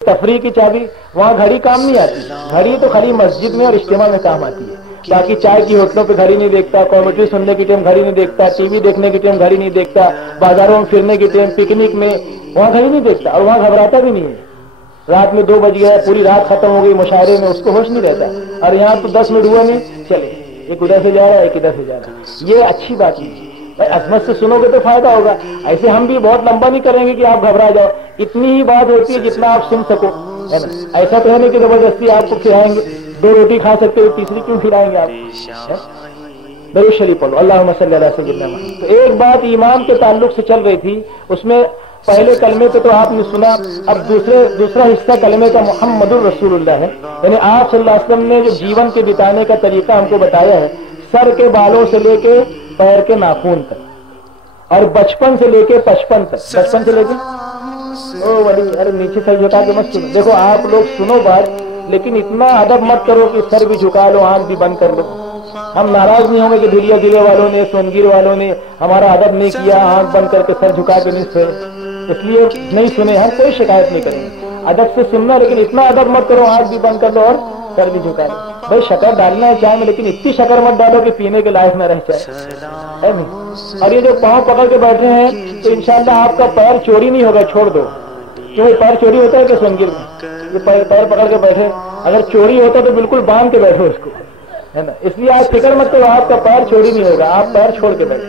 تفریح کی چابی، وہاں گھڑی کام نہیں آتی. گھڑی تو خالی مسجد میں اور اجتماع میں کام آتی ہے. باقی چائے کی ہوٹلوں پہ گھڑی نہیں دیکھتا، کامیڈی سننے کی ٹائم گھڑی نہیں دیکھتا، ٹی وی دیکھنے کی ٹائم گھڑی نہیں دیکھتا، بازاروں میں پھرنے کی ٹائم، پکنک میں وہاں گھڑی نہیں دیکھتا، اور وہاں گھبراتا بھی نہیں ہے. رات میں 2 بج گیا، پوری رات ختم ہو گئی مشاعرے میں، اس کو ہوش نہیں رہتا. اور یہاں تو 10 منٹ ہوا نہیں، چلے ایک ادھر سے جا رہا ہے ایک ادھر سے جا رہا ہے. یہ اچھی بات نہیں ہے. بھائی عظمت سے سنو گے تو فائدہ ہوگا. ایسے ہم بھی بہت لمبا نہیں کریں گے کہ آپ گھبرا جاؤ. اتنی ہی بات ہوتی ہے جتنا آپ سن سکو، ہے نا. ایسا تو ہے نہیں کہ زبردستی آپ کو کھلائیں گے. 2 روٹی کھا سکتے ہو، تیسری کیوں کھلائیں گے آپ؟ درود شریف پڑھو، اللہم صلی علی سیدنا محمد. تو ایک بات ایمان کے تعلق سے چل رہی تھی، اس میں پہلے کلمے پہ تو آپ نے سنا. اب دوسرا حصہ کلمے کا محمد الرسول اللہ ہے. یعنی آپ صلی اللہ علیہ وسلم نے جو جیون کے بتانے کا طریقہ ہم کو بتایا ہے، سر کے بالوں سے لے کے پیر کے ناخن تک، اور بچپن سے لے کے 55 تک. بچپن سے لے کے ولی ارے نیچے سر جھکا کے مت سنو. دیکھو آپ لوگ سنو بات، لیکن اتنا ادب مت کرو کہ سر بھی جھکا لو، آنکھ بھی بند کر لو. ہم ناراض نہیں ہوں گے کہ دھلیا ضلع والوں نے، سونگیر والوں نے ہمارا ادب نہیں کیا، آنکھ بند کر کے سر جھکا کے نہیں سنے، اس لیے نہیں سنے. ہم کوئی شکایت نہیں کریں گے، ادب سے سننا، لیکن اتنا ادب مت کرو آنکھ بھی بند کر لو اور سر بھی جھکا لو. بھائی شکر ڈالنا ہے چائے میں، لیکن اتنی شکر مت ڈالو کہ پینے کے لائق نہ رہ جائے. اور یہ جو پاؤں پکڑ کے بیٹھے ہیں، تو انشاءاللہ آپ کا پیر چوری نہیں ہوگا، چھوڑ دو. کیوں پیر چوری ہوتا ہے کہ سنگیر میں یہ پیر پکڑ کے بیٹھے، اگر چوری ہوتا تو بالکل باندھ کے بیٹھو اس کو، ہے نا. اس لیے آپ فکر مت کرو، آپ کا پیر چوری نہیں ہوگا، آپ پیر چھوڑ کے بیٹھے.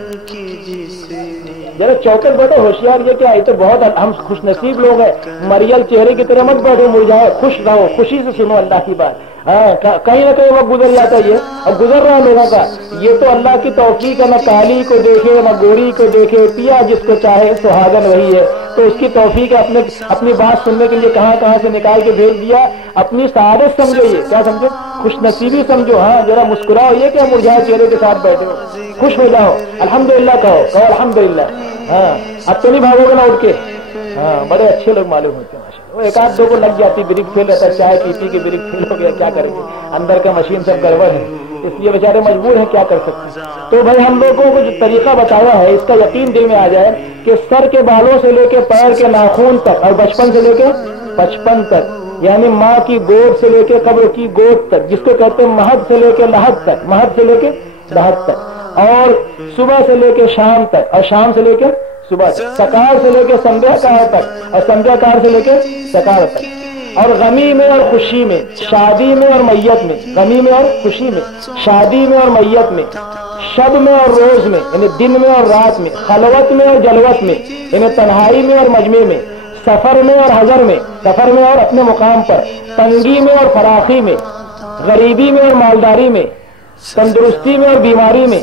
ذرا چوکٹ بیٹھو، ہوشیار. یہ کیا، یہ تو بہت ہم خوش نصیب لوگ ہیں. مریل چہرے کی طرح مت بیٹھو مرجھائے، خوش رہو، خوشی سے سنو اللہ کی بات. ہاں کہیں نہ کہیں وقت گزر جاتا ہے، یہ اب گزر رہا ہے لوگوں کا. یہ تو اللہ کی توفیق ہے، نہ کالی کو دیکھے نہ گوری کو دیکھے، پیا جس کو چاہے سہاگن وہی ہے. تو اس کی توفیق ہے اپنی بات سننے کے لیے کہاں سے نکال کے بھیج دیا. اپنی سعادت سمجھو، یہ کیا سمجھو، خوش نصیبی سمجھو. ہاں ذرا مسکراؤ، یہ کیا مرجھائے چہرے کے ساتھ بیٹھے ہو، خوش ہو جاؤ، الحمدللہ کہو الحمدللہ. ہاں اب تو نہیں بھاگو گے نا اٹھ کے. ہاں بڑے اچھے لوگ معلوم ہوتے ہیں ماشاء اللہ. وہ ایک آدھ 2 کو لگ جاتی، بریک فیل رہتا ہے، چائے پی کے بریک فیل ہو گیا، کیا کریں گے، اندر کا مشین سب گڑبڑ ہے، اس لیے بیچارے مجبور ہیں، کیا کر سکتے ہیں. تو بھائی ہم لوگوں کو جو طریقہ بتایا ہے، اس کا یقین دل میں آ جائے کہ سر کے بالوں سے لے کے پیر کے ناخن تک، اور بچپن سے لے کے 55 تک، یعنی ماں کی گود سے لے کے قبر کی گود تک، جس کو کہتے ہیں مہد سے لے کے لحد تک، مہد سے لے کے لحد تک، اور صبح سے لے کے شام تک، اور شام سے لے کے صبح تک، سکار سے لے کے سندھیا کار تک، اور سندھیا کار سے لے کے سکار تک. اور غمی میں اور خوشی میں، شادی میں اور میت میں، غمی میں اور خوشی میں، شادی میں اور میت میں، شب میں اور روز میں، یعنی دن میں اور رات میں، خلوت میں اور جلوت میں، یعنی تنہائی میں اور مجمع میں، سفر میں اور حضر میں، سفر میں اور اپنے مقام پر، تنگی میں اور فراخی میں، غریبی میں اور مالداری میں، تندرستی میں اور بیماری میں،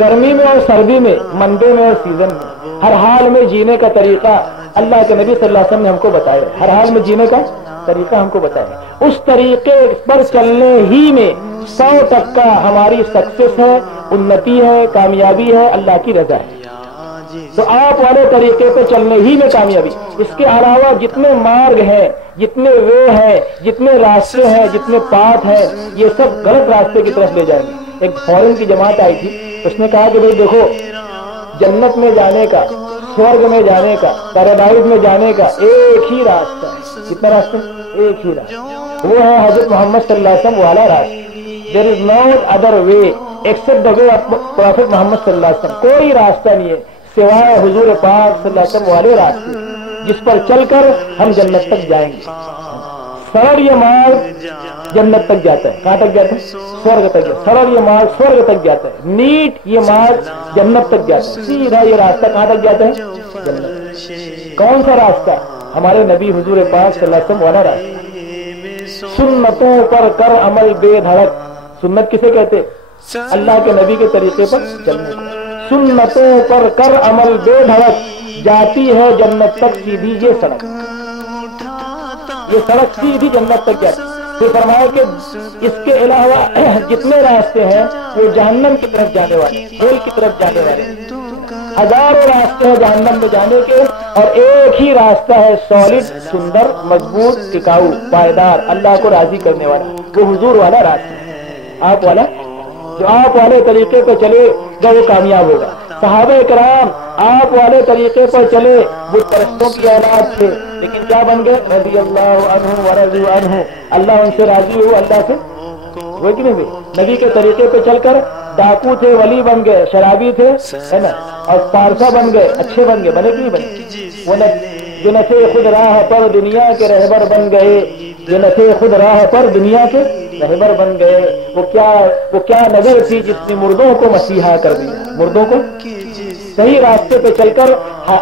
گرمی میں اور سردی میں، مندے میں اور سیزن میں، ہر حال میں جینے کا طریقہ اللہ کے نبی صلی اللہ علیہ وسلم نے ہم کو بتایا. ہر حال میں جینے کا طریقہ ہم کو بتایا. اس طریقے پر چلنے ہی میں 100% ہماری سکسیس ہے، انتی ہے، کامیابی ہے، اللہ کی رضا ہے. تو آپ والے طریقے پہ چلنے ہی میں کامیابی. اس کے علاوہ جتنے مارگ ہیں، جتنے وے ہیں، جتنے راستے ہیں، جتنے پاتھ ہیں، یہ سب غلط راستے کی طرف لے جائیں گے. ایک فورن کی جماعت آئی تھی، اس نے کہا کہ بھئی دیکھو، جنت میں جانے کا، سورگ میں جانے کا، پیراڈائز میں جانے کا ایک ہی راستہ ہے. کتنا راستہ؟ ایک ہی راستہ، وہ ہے حضرت محمد صلی اللہ علیہ وسلم والا راستہ. There is no other way except the way of Prophet محمد صلی اللہ علیہ وسلم. کوئی راستہ نہیں ہے سوائے حضور پاک صلی اللہ علیہ وسلم والے راستے، جس پر چل کر ہم جنت تک جائیں گے. سرل یہ مارگ جنت تک جاتا ہے. کہاں تک جاتا ہے؟ سورگ تک جاتا ہے. سرل یہ مارگ سورگ تک جاتا ہے. نیٹ یہ مارگ جنت تک جاتا ہے. سیدھا یہ راستہ کہاں تک جاتا ہے؟ جنت. کون سا راستہ؟ ہمارے نبی حضور پاک صلی اللہ علیہ وسلم والا راستہ. سنتوں پر کر عمل بے دھڑک. سنت کسے کہتے؟ اللہ کے نبی کے طریقے پر چلنے کو. سنتوں پر کر عمل بے دھڑک، جاتی ہے جنت تک سیدھی یہ سڑک. یہ سڑک سیدھی جنت تک جاتی. پھر فرمایا کہ اس کے علاوہ جتنے راستے ہیں وہ جہنم کی طرف جانے والے، ہیل کی طرف جانے والے. ہزاروں راستے ہیں جہنم میں جانے کے، اور ایک ہی راستہ ہے سالڈ، سندر، مضبوط، ٹکاؤ، پائیدار، اللہ کو راضی کرنے والا، وہ حضور والا راستہ ہے. آپ والا، جو آپ والے طریقے پہ چلے گا وہ کامیاب ہوگا. صحابہ کرام آپ والے طریقے پر چلے، وہ پرستوں کی اولاد تھے، لیکن کیا بن گئے؟ رضی اللہ عنہ ورضوا عنہ، اللہ ان سے راضی ہو، اللہ سے وہ کہ نہیں؟ نبی کے طریقے پہ چل کر ڈاکو تھے ولی بن گئے، شرابی تھے ہے نا، اور پارسا بن گئے، اچھے بن گئے، بنے کہ نہیں بنے؟ وہ جو نفے خود راہ پر دنیا کے رہبر بن گئے، جو نفے خود راہ پر دنیا کے رہبر بن گئے، وہ کیا نظر تھی جس نے مردوں کو مسیحا کر دیا، مردوں کو صحیح راستے پہ چل کر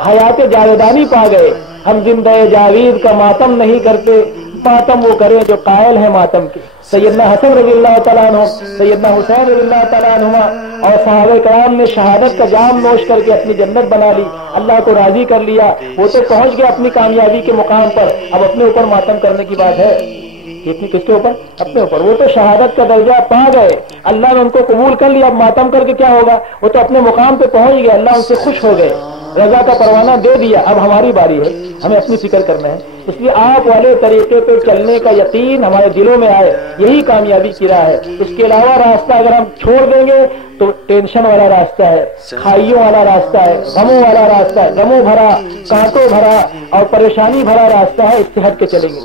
حیات جاویدانی پا گئے۔ ہم زندہ جاوید کا ماتم نہیں کرتے، ماتم وہ کریں جو قائل ہیں ماتم کے۔ سیدنا حسن رضی اللہ تعالیٰ عنہ، سیدنا حسین رضی اللہ تعالیٰ عنہما اور صحابہ کرام نے شہادت کا جام نوش کر کے اپنی جنت بنا لی، اللہ کو راضی کر لیا، وہ تو پہنچ گیا اپنی کامیابی کے مقام پر، اب اپنے اوپر ماتم کرنے کی بات ہے؟ کس کے اوپر؟ اپنے اوپر۔ وہ تو شہادت کا درجہ پا گئے، اللہ نے ان کو قبول کر لیا، اب ماتم کر کے کیا ہوگا؟ وہ تو اپنے مقام پہ پہنچ گئے، اللہ ان سے خوش ہو گئے، رضا کا پروانہ دے دیا، اب ہماری باری ہے، ہمیں اپنی فکر کرنا ہے۔ اس لیے آپ والے طریقے پہ چلنے کا یقین ہمارے دلوں میں آئے، یہی کامیابی کی راہ ہے۔ اس کے علاوہ راستہ اگر ہم چھوڑ دیں گے تو ٹینشن والا راستہ ہے، کھائیوں والا راستہ ہے، غموں والا راستہ ہے، غموں بھرا، کانٹوں بھرا اور پریشانی بھرا راستہ ہے، اس سے ہٹ کے چلیں گے۔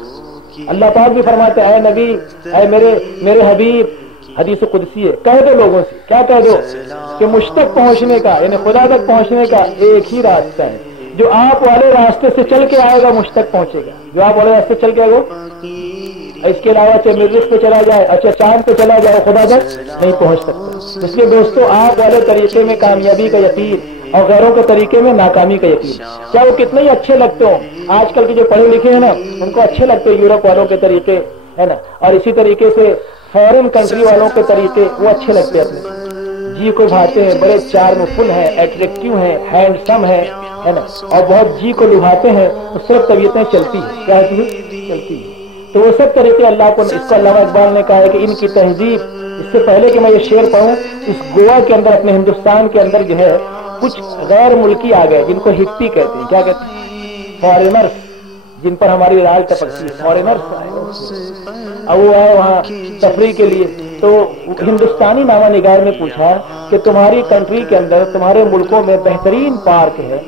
اللہ پاک بھی فرماتے ہیں، اے نبی، اے میرے حبیب، حدیث قدسی ہے، کہہ دو لوگوں سے، کیا کہہ دو؟ کہ مجھ تک پہنچنے کا، یعنی خدا تک پہنچنے کا ایک ہی راستہ ہے، جو آپ والے راستے سے چل کے آئے گا مجھ تک پہنچے گا، جو آپ والے راستے چل کے آئے گا۔ اس کے علاوہ چاہے مریخ پہ چلا جائے، اچھا چاند پہ چلا جائے، خدا تک نہیں پہنچ سکتا۔ اس لیے دوستو، آپ والے طریقے میں کامیابی کا یقین اور غیروں کے طریقے میں ناکامی کا یقین، چاہے وہ کتنے ہی اچھے لگتے ہوں۔ آج کل کے جو پڑھے لکھے ہیں نا، ان کو اچھے لگتے ہیں یورپ والوں کے طریقے، ہے نا، اور اسی طریقے سے فورن کنٹری والوں کے طریقے وہ اچھے لگتے ہیں، اپنے جی کو بھاتے ہیں، بڑے چارم فل ہیں، ایٹریکٹیو ہیں، ہینڈسم ہے نا، اور بہت جی کو لبھاتے ہیں، اس سے طبیعتیں چلتی ہیں، کیا ہوتی ہے؟ چلتی ہیں۔ تو وہ سب طریقے اللہ کو، اس کو علامہ اقبال نے کہا ہے کہ ان کی تہذیب، اس سے پہلے کہ میں یہ شعر پڑھوں، اس گوا کے اندر، اپنے ہندوستان کے اندر جو ہے کچھ غیر ملکی آ گئے، جن کو ہپی کہتے ہیں، کیا کہتے ہیں؟ فارینرز، جن پر ہماری رال ٹپکتی ہے، فارینرز آئے، اب وہ آئے وہاں تفریح کے لیے۔ تو ہندوستانی نامہ نگار نے پوچھا کہ تمہاری کنٹری کے اندر، تمہارے ملکوں میں بہترین پارک ہے،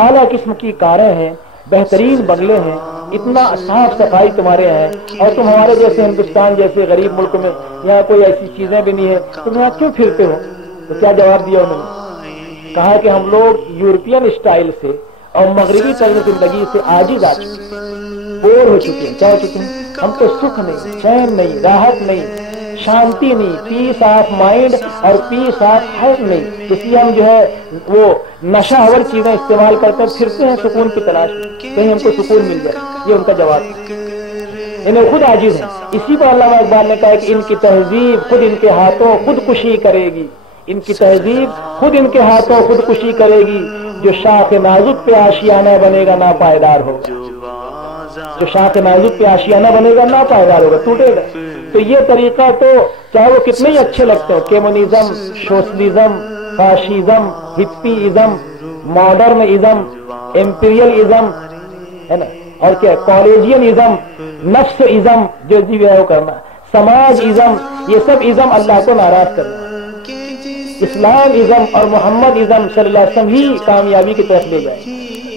اعلیٰ قسم کی کاریں ہیں، بہترین بنگلے ہیں، اتنا صاف صفائی تمہارے ہیں، اور تم ہمارے جیسے ہندوستان جیسے غریب ملک میں یہاں کوئی ایسی چیزیں بھی نہیں ہے، تم یہاں کیوں پھرتے ہو؟ تو کیا جواب دیا انہوں نے؟ کہا کہ ہم لوگ یورپین اسٹائل سے اور مغربی طرز زندگی سے عاجز آ چکے ہیں، بور ہو چکے ہیں، کیا ہو چکے ہیں؟ ہم کو سکھ نہیں، چین نہیں، راحت نہیں، شانتی نہیں، پیس آف مائنڈ اور پیس آف ہارٹ نہیں، اس لیے ہم جو ہے وہ نشہ آور چیزیں استعمال کرتے ہیں، پھرتے ہیں سکون کی تلاش میں، کہیں ہم کو سکون مل جائے۔ یہ ان کا جواب ہے، انہیں خود عاجز ہیں۔ اسی پر علامہ اقبال نے کہا کہ ان کی تہذیب خود ان کے ہاتھوں خودکشی کرے گی، ان کی تہذیب خود ان کے ہاتھوں خودکشی کرے گی، جو شاخ نازک پہ آشیانہ بنے گا ناپائیدار ہوگا، جو شاخ نازک پہ آشیانہ بنے گا ناپائیدار ہوگا، ٹوٹے گا۔ تو یہ طریقہ تو چاہے وہ کتنے ہی اچھے لگتے ہو، کمیونزم، سوشلزم، فاشیزم، ہپیزم، ماڈرنزم، امپیریلزم، ہے نا، اور کیا کالجینزم، نفس ازم، جو جی وہ کرنا، سماج ازم، یہ سب ازم اللہ کو ناراض کرنا۔ اسلام ازم اور محمد ازم صلی اللہ علیہ وسلم ہی کامیابی کی طرف لے جائے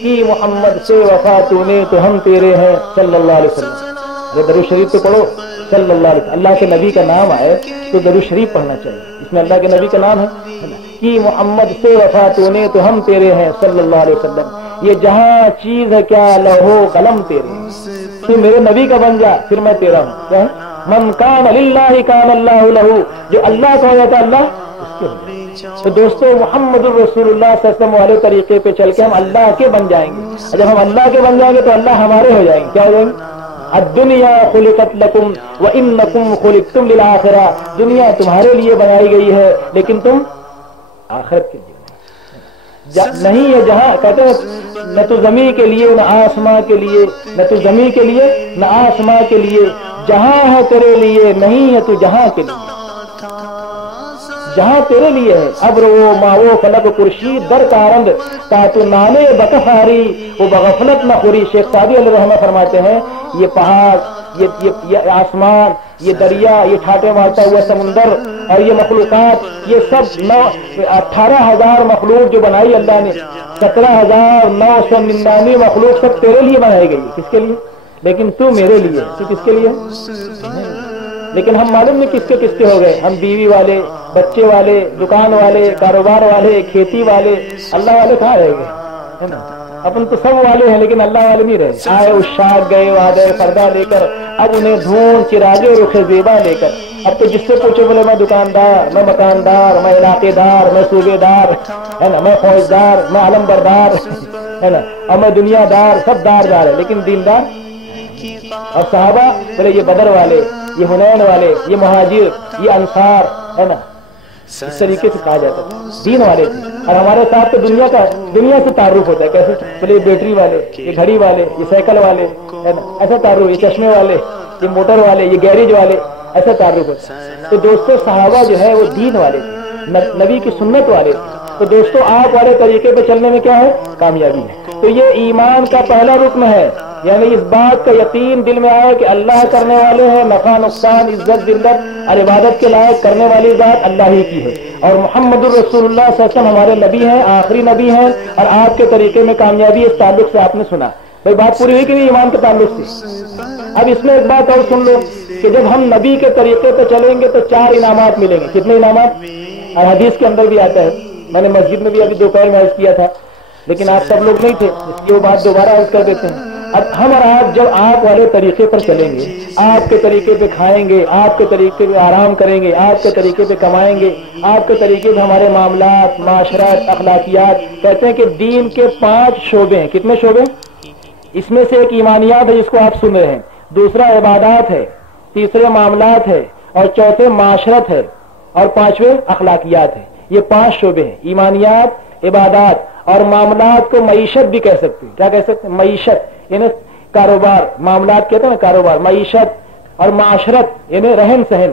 کہ محمد سے وفا تو نے تو ہم تیرے ہیں صلی اللہ علیہ وسلم۔ یہ درود شریف تو پڑھو صلی اللہ علیہ وسلم، اللہ کے نبی کا نام آئے تو درود شریف پڑھنا چاہیے، اس میں اللہ کے نبی کا نام ہے کہ محمد سے وفا تو نے تو ہم تیرے ہیں صلی اللہ علیہ وسلم، یہ جہاں چیز ہے کیا لوہو قلم تیرے، تو میرے نبی کا بن جا پھر میں تیرا ہوں۔ کیا ہے؟ من کان للہ کان اللہ لہو، جو اللہ کا ہو جاتا اللہ اس کے ہو جاتا۔ تو دوستو، محمد الرسول اللہ صلی اللہ علیہ وسلم والے طریقے پہ چل کے ہم اللہ کے بن جائیں گے، جب ہم اللہ کے بن جائیں گے تو اللہ ہمارے ہو جائیں گے۔ کیا ہو جائیں گے؟ الدنیا خلقت لکم وانکم خلقتم للآخرہ، دنیا تمہارے لیے بنائی گئی ہے لیکن تم آخرت کے لیے نہیں ہے۔ جہاں کہتے ہیں نہ تو زمین کے لیے نہ آسماں کے لیے، نہ تو زمین کے لیے نہ آسماں کے لیے، جہاں ہے تیرے لیے نہیں ہے تو جہاں کے لیے، جہاں تیرے لیے ہے ابر و ماو فلک خورشید در کارند تا تو نانے بکفاری وہ بغفلت نہ خوری۔ شیخ سعدی علیہ رحمہ فرماتے ہیں یہ پہاڑ، یہ آسمان، یہ دریا، یہ ٹھاٹے مارتا ہوا سمندر اور یہ مخلوقات، یہ سب 18,000 مخلوق جو بنائی اللہ نے، 17,999 مخلوق سب تیرے لیے بنائی گئی. کس کے لیے؟ لیکن تو میرے لیے، تو کس کے لیے؟ لیکن ہم معلوم نہیں کس کے ہو گئے. ہم بیوی والے، بچے والے، دکان والے، کاروبار والے، کھیتی والے. اللہ والے کہاں رہ گئے؟ ہے نا؟ اپن تو سب والے ہیں لیکن اللہ والے نہیں رہے. آئے اشاق گئے وعدے پردہ لے کر، اب انہیں ڈھونڈ چراغے رخ زیبا لے کر. اب تو جس سے پوچھو بولے میں دکاندار، میں مکاندار، میں علاقے دار، میں صوبے دار، ہے نا، میں فوجدار، میں علم بردار، ہے نا، اور میں دنیا دار. سب دار ہے لیکن دیندار. اور صحابہ بولے یہ بدر والے، یہ حنین والے، یہ مہاجر، یہ انصار، ہے نا، اس طریقے سے کہا جاتا تھا. دین والے تھے. اور ہمارے ساتھ تو دنیا سے تعارف ہوتا ہے. کیسے؟ بولے یہ بیٹری والے، یہ گھڑی والے، یہ سائیکل والے، ہے نا، ایسا تعارف. یہ چشمے والے، یہ موٹر والے، یہ گیریج والے، ایسا تعارف ہوتا ہے. تو دوستو صحابہ جو ہے وہ دین والے تھے، نبی کی سنت والے تھے. تو دوستو آپ والے طریقے پہ چلنے میں کیا ہے؟ کامیابی ہے. تو یہ ایمان کا پہلا رکن ہے. یعنی اس بات کا یقین دل میں آئے کہ اللہ کرنے والے ہیں، نفع نقصان، عزت ذلت اور عبادت کے لائق کرنے والی ذات اللہ ہی کی ہے. اور محمد الرسول اللہ صلی اللہ علیہ وسلم ہمارے نبی ہیں، آخری نبی ہیں. اور آپ کے طریقے میں کامیابی اس تعلق سے آپ نے سنا. بھائی بات پوری ہوئی کہ نہیں ایمان کے تعلق سے؟ اب اس میں ایک بات اور سن لو کہ جب ہم نبی کے طریقے پہ چلیں گے تو 4 انعامات ملیں گے. کتنے انعامات؟ اور حدیث کے اندر بھی آتا ہے. میں نے مسجد میں بھی ابھی دوپہر میں عرض کیا تھا لیکن آپ سب لوگ نہیں تھے، اس لیے وہ بات دوبارہ عرض کر دیتے ہیں. اب ہم اور آپ جب آپ والے طریقے پر چلیں گے، آپ کے طریقے پہ کھائیں گے، آپ کے طریقے پہ آرام کریں گے، آپ کے طریقے پہ کمائیں گے، آپ کے طریقے پہ ہمارے معاملات، معاشرت، اخلاقیات. کہتے ہیں کہ دین کے 5 شعبے ہیں. کتنے شعبے؟ اس میں سے ایک ایمانیات ہے جس کو آپ سن رہے ہیں، دوسرا عبادات ہے، تیسرے معاملات ہے، اور چوتھے معاشرت ہے، اور 5ویں اخلاقیات ہے. یہ 5 شعبے ہیں. ایمانیات، عبادات اور معاملات کو معیشت بھی کہہ سکتے ہیں. کیا کہہ سکتے ہیں؟ معیشت یعنی کاروبار. معاملات کہتے ہیں نا کاروبار. معیشت اور معاشرت یعنی رہن سہن،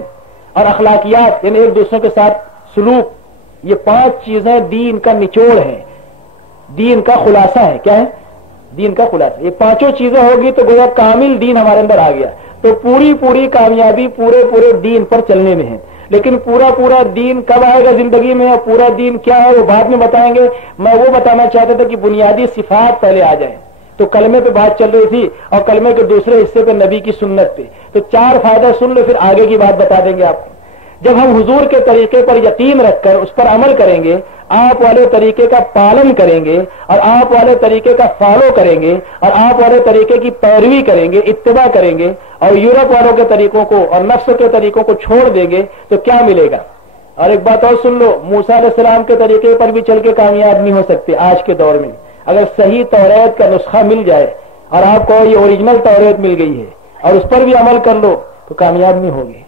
اور اخلاقیات یعنی ایک دوسرے کے ساتھ سلوک. یہ 5 چیزیں دین کا نچوڑ ہیں، دین کا خلاصہ ہے. کیا ہے؟ دین کا خلاصہ. یہ 5 چیزیں ہوگی تو گویا کامل دین ہمارے اندر آ گیا. تو پوری کامیابی پورے دین پر چلنے میں ہے. لیکن پورا دین کب آئے گا زندگی میں، اور پورا دین کیا ہے وہ بعد میں بتائیں گے. میں وہ بتانا چاہتا تھا کہ بنیادی صفات پہلے آ جائیں. تو کلمے پہ بات چل رہی تھی اور کلمے کے دوسرے حصے پہ نبی کی سنت پہ. تو 4 فائدہ سن لو، پھر آگے کی بات بتا دیں گے آپ کو. جب ہم حضور کے طریقے پر یقین رکھ کر اس پر عمل کریں گے، آپ والے طریقے کا پالن کریں گے، اور آپ والے طریقے کا فالو کریں گے، اور آپ والے طریقے کی پیروی کریں گے، اتباع کریں گے، اور یورپ والوں کے طریقوں کو اور نفس کے طریقوں کو چھوڑ دیں گے، تو کیا ملے گا؟ اور ایک بات اور سن لو، موسیٰ علیہ السلام کے طریقے پر بھی چل کے کامیاب نہیں ہو سکتے آج کے دور میں. اگر صحیح توریت کا نسخہ مل جائے اور آپ کو یہ اوریجنل توریت مل گئی ہے اور اس پر بھی عمل کر لو تو کامیاب نہیں ہوگی.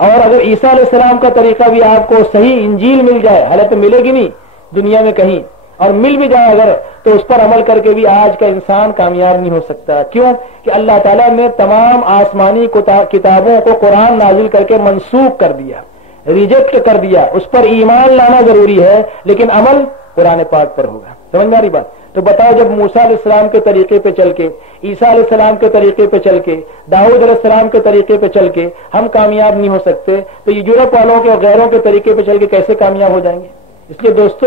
اور اگر عیسیٰ علیہ السلام کا طریقہ بھی آپ کو صحیح انجیل مل جائے، حالانکہ ملے گی نہیں دنیا میں کہیں، اور مل بھی جائے اگر، تو اس پر عمل کر کے بھی آج کا انسان کامیاب نہیں ہو سکتا. کیوں؟ کہ اللہ تعالیٰ نے تمام آسمانی کتابوں کو قرآن نازل کر کے منسوخ کر دیا، ریجیکٹ کر دیا. اس پر ایمان لانا ضروری ہے لیکن عمل قرآن پاک پر ہوگا. سمجھ میں آ رہی بات؟ تو بتاؤ جب موسیٰ علیہ السلام کے طریقے پہ چل کے، عیسیٰ علیہ السلام کے طریقے پہ چل کے، داؤد علیہ السلام کے طریقے پہ چل کے ہم کامیاب نہیں ہو سکتے، تو یہ یورپ والوں کے اور غیروں کے طریقے پہ چل کے کیسے کامیاب ہو جائیں گے؟ اس لیے دوستو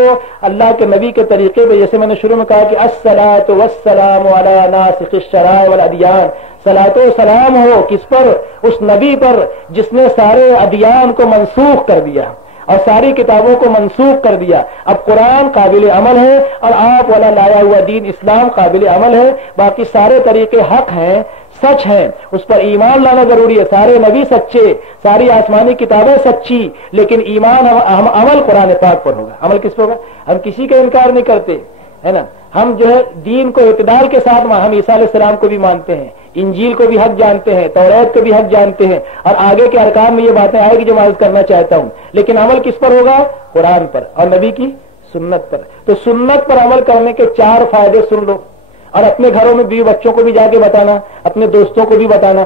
اللہ کے نبی کے طریقے پہ، جیسے میں نے شروع میں کہا کہ الصلاۃ والسلام علی ناسخ الشرائع والادیان، صلاۃ و سلام ہو کس پر؟ اس نبی پر جس نے سارے ادیان کو منسوخ کر دیا اور ساری کتابوں کو منسوخ کر دیا. اب قرآن قابل عمل ہے اور آپ والا لایا ہوا دین اسلام قابل عمل ہے. باقی سارے طریقے حق ہیں، سچ ہیں، اس پر ایمان لانا ضروری ہے. سارے نبی سچے، ساری آسمانی کتابیں سچی، لیکن ایمان عمل قرآن پاک پر ہوگا. عمل کس پر ہوگا؟ ہم کسی کا انکار نہیں کرتے، ہے نا. ہم جو ہے دین کو اعتدال کے ساتھ ہم عیسیٰ علیہ السلام کو بھی مانتے ہیں، انجیل کو بھی حق جانتے ہیں، توریت کو بھی حق جانتے ہیں، اور آگے کے ارکان میں یہ باتیں آئے گی جو میں عرض کرنا چاہتا ہوں. لیکن عمل کس پر ہوگا؟ قرآن پر اور نبی کی سنت پر. تو سنت پر عمل کرنے کے 4 فائدے سن لو، اور اپنے گھروں میں بیوی بچوں کو بھی جا کے بتانا، اپنے دوستوں کو بھی بتانا.